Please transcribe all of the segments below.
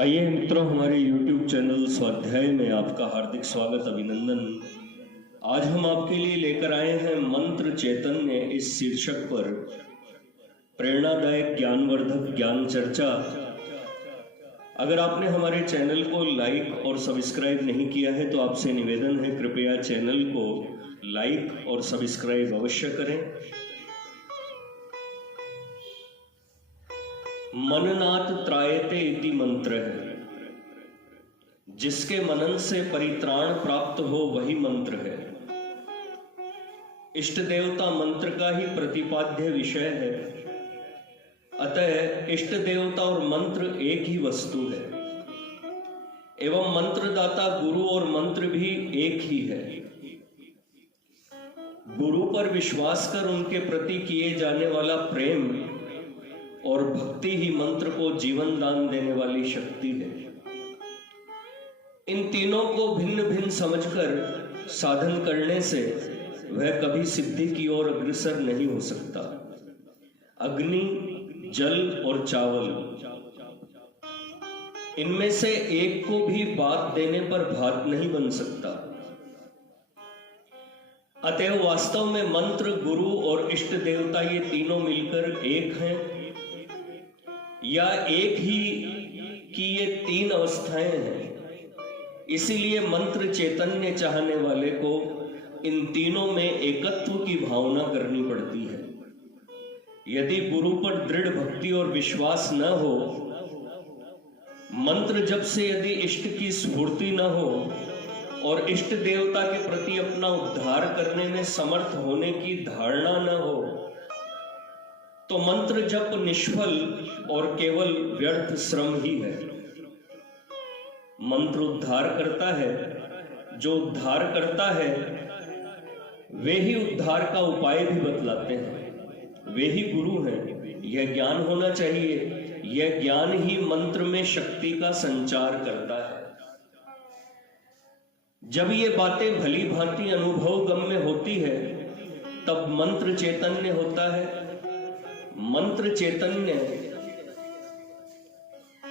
आइए मित्रों, हमारे YouTube चैनल स्वाध्याय में आपका हार्दिक स्वागत, अभिनंदन। आज हम आपके लिए लेकर आए हैं मंत्र चैतन्य इस शीर्षक पर प्रेरणादायक ज्ञानवर्धक ज्ञान चर्चा। अगर आपने हमारे चैनल को लाइक और सब्सक्राइब नहीं किया है तो आपसे निवेदन है, कृपया चैनल को लाइक और सब्सक्राइब अवश्य करें। मननात् त्रायते इति मंत्र है, जिसके मनन से परित्राण प्राप्त हो वही मंत्र है। इष्ट देवता मंत्र का ही प्रतिपाद्य विषय है, अतः इष्ट देवता और मंत्र एक ही वस्तु है एवं मंत्रदाता गुरु और मंत्र भी एक ही है। गुरु पर विश्वास कर उनके प्रति किए जाने वाला प्रेम और भक्ति ही मंत्र को जीवन दान देने वाली शक्ति है। इन तीनों को भिन्न भिन्न समझकर साधन करने से वह कभी सिद्धि की ओर अग्रसर नहीं हो सकता। अग्नि, जल और चावल, इनमें से एक को भी बात देने पर भात नहीं बन सकता। अतएव वास्तव में मंत्र, गुरु और इष्ट देवता ये तीनों मिलकर एक हैं, या एक ही की ये तीन अवस्थाएं हैं। इसीलिए मंत्र चैतन्य चाहने वाले को इन तीनों में एकत्व की भावना करनी पड़ती है। यदि गुरु पर दृढ़ भक्ति और विश्वास न हो, मंत्र जप से यदि इष्ट की स्फूर्ति न हो और इष्ट देवता के प्रति अपना उद्धार करने में समर्थ होने की धारणा न हो, तो मंत्र जप निष्फल और केवल व्यर्थ श्रम ही है। मंत्र उद्धार करता है, जो उद्धार करता है वे ही उद्धार का उपाय भी बतलाते हैं, वे ही गुरु हैं। यह ज्ञान होना चाहिए, यह ज्ञान ही मंत्र में शक्ति का संचार करता है। जब ये बातें भली भांति अनुभव गम्य होती है तब मंत्र चैतन्य होता है। मंत्र चैतन्य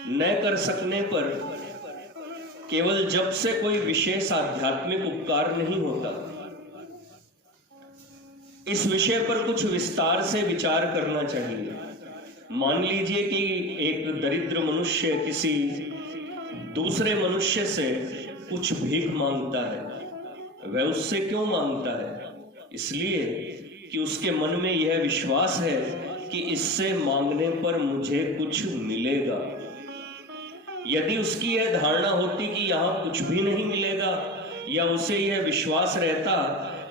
न कर सकने पर केवल जप से कोई विशेष आध्यात्मिक उपकार नहीं होता। इस विषय पर कुछ विस्तार से विचार करना चाहिए। मान लीजिए कि एक दरिद्र मनुष्य किसी दूसरे मनुष्य से कुछ भीख मांगता है। वह उससे क्यों मांगता है? इसलिए कि उसके मन में यह विश्वास है कि इससे मांगने पर मुझे कुछ मिलेगा। यदि उसकी यह धारणा होती कि यहां कुछ भी नहीं मिलेगा, या उसे यह विश्वास रहता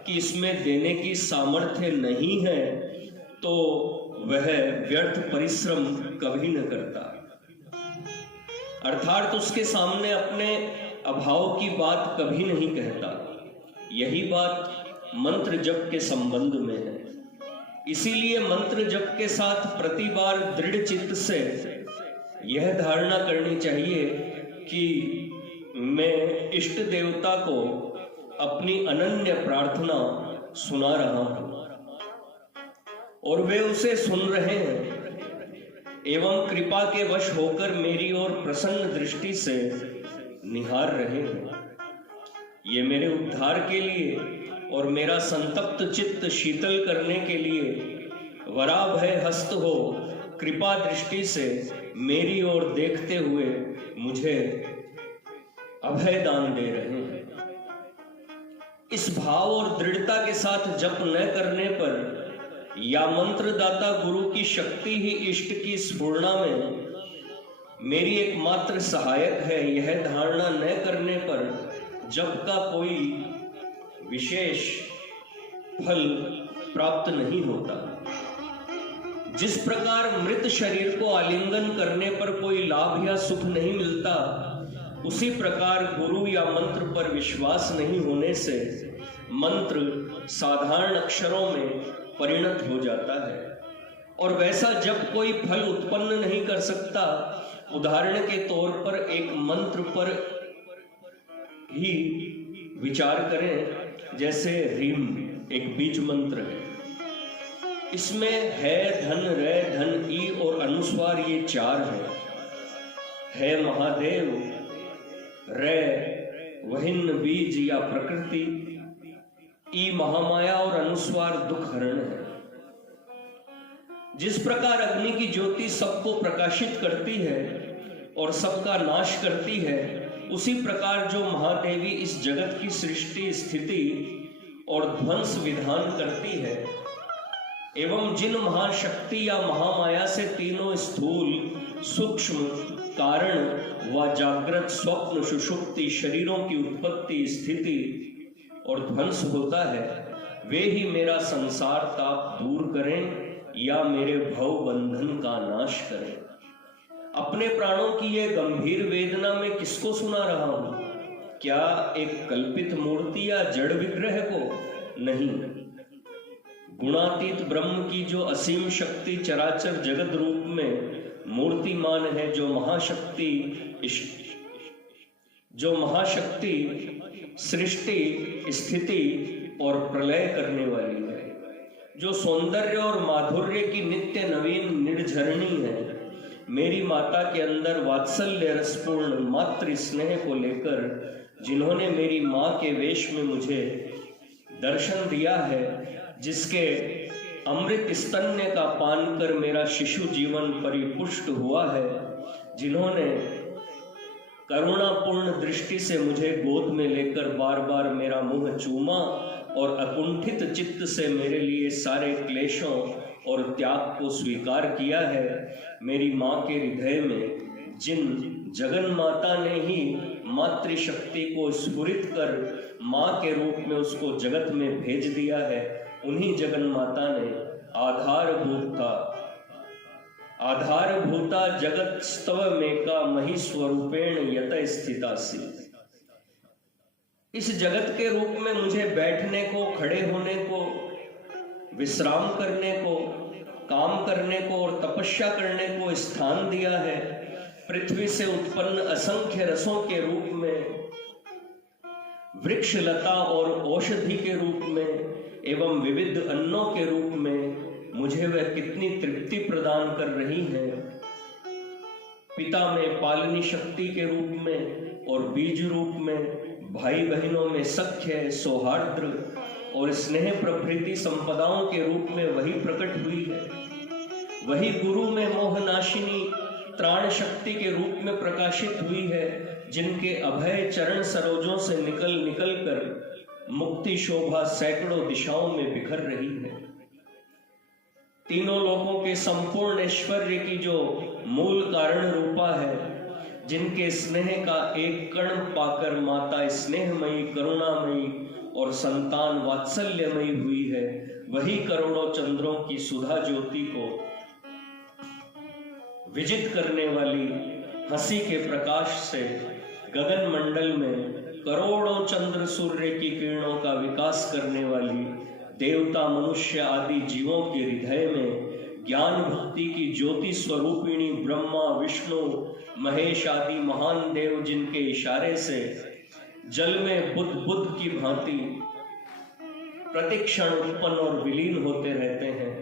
कि इसमें देने की सामर्थ्य नहीं है, तो वह व्यर्थ परिश्रम कभी न करता। अर्थात उसके सामने अपने अभाव की बात कभी नहीं कहता। यही बात मंत्र जप के संबंध में है। इसीलिए मंत्र जप के साथ प्रति बार दृढ़ चित्त से यह धारणा करनी चाहिए कि मैं इष्ट देवता को अपनी अनन्य प्रार्थना सुना रहा हूं और वे उसे सुन रहे हैं एवं कृपा के वश होकर मेरी ओर प्रसन्न दृष्टि से निहार रहे हैं। ये मेरे उद्धार के लिए और मेरा संतप्त चित्त शीतल करने के लिए वराभय हस्त हो कृपा दृष्टि से मेरी ओर देखते हुए मुझे अभय दान दे रहे हैं। इस भाव और दृढ़ता के साथ जप न करने पर या मंत्रदाता गुरु की शक्ति ही इष्ट की स्फुरणा में मेरी एकमात्र सहायक है, यह धारणा न करने पर जप का कोई विशेष फल प्राप्त नहीं होता। जिस प्रकार मृत शरीर को आलिंगन करने पर कोई लाभ या सुख नहीं मिलता, उसी प्रकार गुरु या मंत्र पर विश्वास नहीं होने से मंत्र साधारण अक्षरों में परिणत हो जाता है और वैसा जब कोई फल उत्पन्न नहीं कर सकता। उदाहरण के तौर पर एक मंत्र पर ही विचार करें, जैसे ह्रीम एक बीज मंत्र है। इसमें है, धन, रे, धन, ई और अनुस्वार ये चार है। है महादेव, रे वहिन्न बीज या प्रकृति, ई महामाया और अनुस्वार दुख हरण है। जिस प्रकार अग्नि की ज्योति सबको प्रकाशित करती है और सबका नाश करती है, उसी प्रकार जो महादेवी इस जगत की सृष्टि, स्थिति और ध्वंस विधान करती है, एवं जिन महाशक्ति या महामाया से तीनों स्थूल, सूक्ष्म, कारण व जागृत, स्वप्न, सुषुप्ति शरीरों की उत्पत्ति, स्थिति और ध्वंस होता है, वे ही मेरा संसार ताप दूर करें या मेरे भव बंधन का नाश करें। अपने प्राणों की ये गंभीर वेदना मैं किसको सुना रहा हूं? क्या एक कल्पित मूर्ति या जड़ विग्रह को? नहीं, गुणातीत ब्रह्म की जो असीम शक्ति चराचर जगत रूप में मूर्तिमान है, जो महाशक्ति सृष्टि, स्थिति और प्रलय करने वाली है, जो सौंदर्य और माधुर्य की नित्य नवीन निर्झरणी है, मेरी माता के अंदर वात्सल्य रसपूर्ण मातृ स्नेह को लेकर जिन्होंने मेरी माँ के वेश में मुझे दर्शन दिया है, जिसके अमृत स्तन्य का पान कर मेरा शिशु जीवन परिपुष्ट हुआ है, जिन्होंने करुणापूर्ण दृष्टि से मुझे गोद में लेकर बार बार मेरा मुंह चूमा और अकुंठित चित्त से मेरे लिए सारे क्लेशों और त्याग को स्वीकार किया है, मेरी माँ के हृदय में जिन जगन माता ने ही मातृशक्ति को स्फुरित कर माँ के रूप में उसको जगत में भेज दिया है, उन्हीं जगन माता ने आधारभूता जगत स्तव मेका मही स्वरूपेण यत स्थितासी। इस जगत के रूप में मुझे बैठने को, खड़े होने को, विश्राम करने को, काम करने को और तपस्या करने को स्थान दिया है। पृथ्वी से उत्पन्न असंख्य रसों के रूप में, वृक्ष लता और औषधि के रूप में एवं विविध अन्नों के रूप में मुझे वह कितनी तृप्ति प्रदान कर रही है। पिता में पालनी शक्ति के रूप में और बीज रूप में, भाई बहनों में सख्य, सौहार्द और स्नेह प्रभृति संपदाओं के रूप में वही प्रकट हुई है। वही गुरु में मोहनाशिनी त्राण शक्ति के रूप में प्रकाशित हुई है, जिनके अभय चरण सरोजों से निकल कर मुक्ति शोभा सैकड़ों दिशाओं में बिखर रही है। तीनों लोकों के संपूर्ण ऐश्वर्य की जो मूल कारण रूपा है, जिनके स्नेह का एक कण पाकर माता स्नेहमयी, करुणामयी और संतान वात्सल्यमयी हुई है, वही करोड़ों चंद्रों की सुधा ज्योति को विजित करने वाली हंसी के प्रकाश से गगन मंडल में करोड़ों चंद्र सूर्य की किरणों का विकास करने वाली देवता, मनुष्य आदि जीवों के हृदय में ज्ञान भक्ति की ज्योति स्वरूपिणी ब्रह्मा, विष्णु, महेश आदि महान देव, जिनके इशारे से जल में बुद्ध की भांति प्रतिक्षण उत्पन्न और विलीन होते रहते हैं,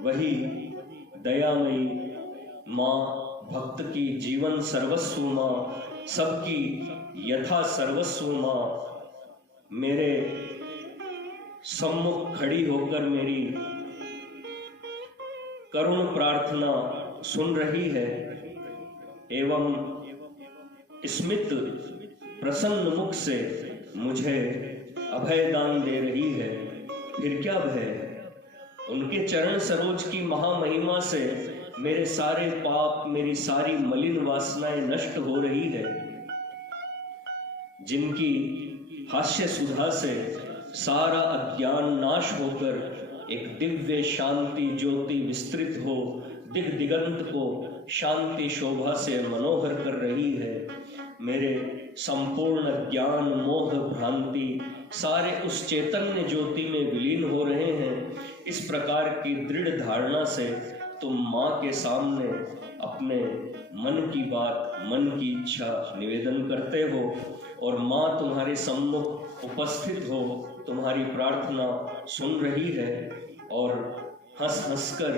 वही दयामयी माँ, भक्त की जीवन सर्वस्व माँ, सबकी यथा सर्वस्व माँ, मेरे सम्मुख खड़ी होकर मेरी करुण प्रार्थना सुन रही है एवं स्मित प्रसन्न मुख से मुझे अभय दान दे रही है। फिर क्या भय है? उनके चरण सरोज की महामहिमा से मेरे सारे पाप, मेरी सारी मलिन वासनाएं नष्ट हो रही है। जिनकी हास्य सुधा से सारा अज्ञान नाश होकर एक दिव्य शांति ज्योति विस्तृत हो, दिग दिगंत को शांति शोभा से मनोहर कर रही है। मेरे संपूर्ण ज्ञान, मोह, भ्रांति सारे उस चैतन्य ज्योति में विलीन हो रहे हैं। इस प्रकार की दृढ़ धारणा से तुम माँ के सामने अपने मन की बात, मन की इच्छा निवेदन करते हो और माँ तुम्हारे सम्मुख उपस्थित हो, तुम्हारी प्रार्थना सुन रही है और हंस हंस कर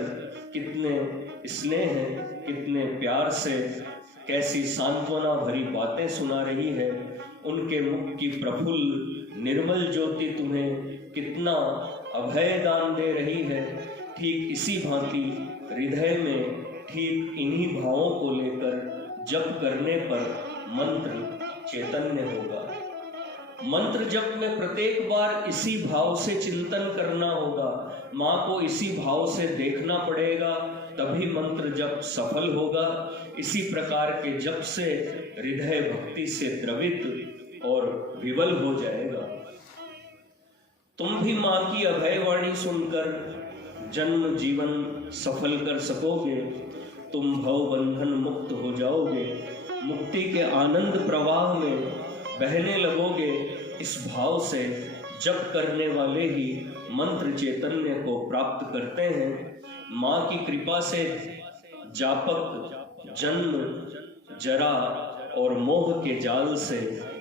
कितने स्नेह, कितने प्यार से कैसी सांत्वना भरी बातें सुना रही है। उनके मुख की प्रफुल्ल निर्मल ज्योति तुम्हें कितना अभय दान दे रही है। ठीक इसी भांति हृदय में ठीक इन्हीं भावों को लेकर जप करने पर मंत्र चैतन्य होगा। मंत्र जप में प्रत्येक बार इसी भाव से चिंतन करना होगा, माँ को इसी भाव से देखना पड़ेगा, तभी मंत्र जप सफल होगा। इसी प्रकार के जप से हृदय भक्ति से द्रवित और विवल हो जाएगा। तुम भी माँ की अभयवाणी सुनकर जन्म जीवन सफल कर सकोगे। तुम भव बंधन मुक्त हो जाओगे, मुक्ति के आनंद प्रवाह में बहने लगोगे। इस भाव से जप करने वाले ही मंत्र चैतन्य को प्राप्त करते हैं। माँ की कृपा से जापक जन्म जरा और मोह के जाल से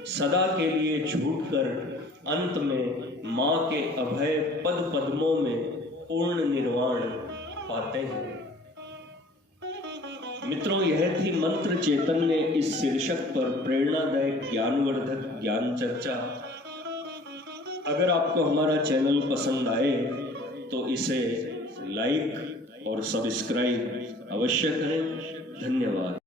सदा के लिए छूटकर अंत में माँ के अभय पद पद्मों में पूर्ण निर्वाण पाते हैं। मित्रों, यह थी मंत्र चैतन्य इस शीर्षक पर प्रेरणादायक ज्ञानवर्धक ज्ञान चर्चा। अगर आपको हमारा चैनल पसंद आए तो इसे लाइक और सब्सक्राइब अवश्य करें। धन्यवाद।